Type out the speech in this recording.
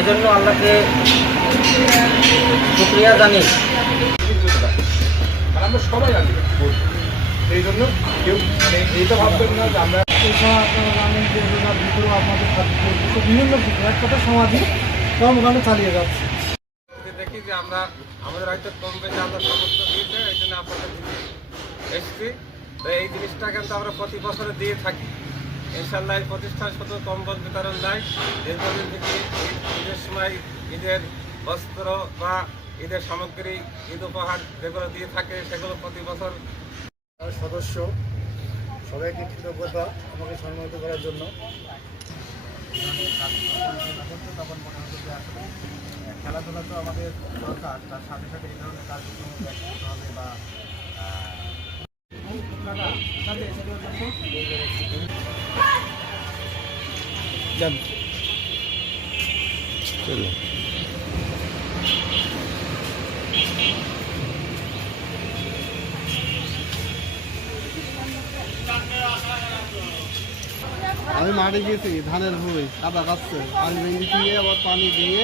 এজন্য আল্লাহকে শুকরিয়া জানি। আমরা সবাই আছি, এই জন্য কেউ মানে এইটা ভাববেন না যে আমরা আপনারা জানেন যে রোজার ভিতরেও আপনাদের বিভিন্ন এক কথা সামাজিক কর্মকাণ্ড চালিয়ে যাচ্ছে। দেখি যে আমরা আমাদের হয়তো কম বেশি আমরা সমস্ত দিয়েছে, এই জন্য আপনাদের দিকে এসেছি। তো এই জিনিসটা কিন্তু আমরা প্রতি বছরে দিয়ে থাকি ইনশাল্লাহ। এই প্রতিষ্ঠান শুধু কম্বল বিতরণ দেয়, দীর্ঘদিন থেকে ঈদের সময় ঈদের বস্ত্র বা ঈদের সামগ্রী, ঈদ উপহার যেগুলো দিয়ে থাকে সেগুলো প্রতি বছর সদস্য সবাইকে কৃতজ্ঞতা আমাকে সম্মানিত করার জন্য। তখন মনে হতো যে আসলে খেলাধুলা তো আমাদের দরকার, তার সাথে সাথে এই ধরনের কাজগুলো করতে হবে বা আমি মাঠে গেছি ধানের ভুঁই কাদা কাটছে, পানি ভেঙে দিয়ে আবার পানি দিয়ে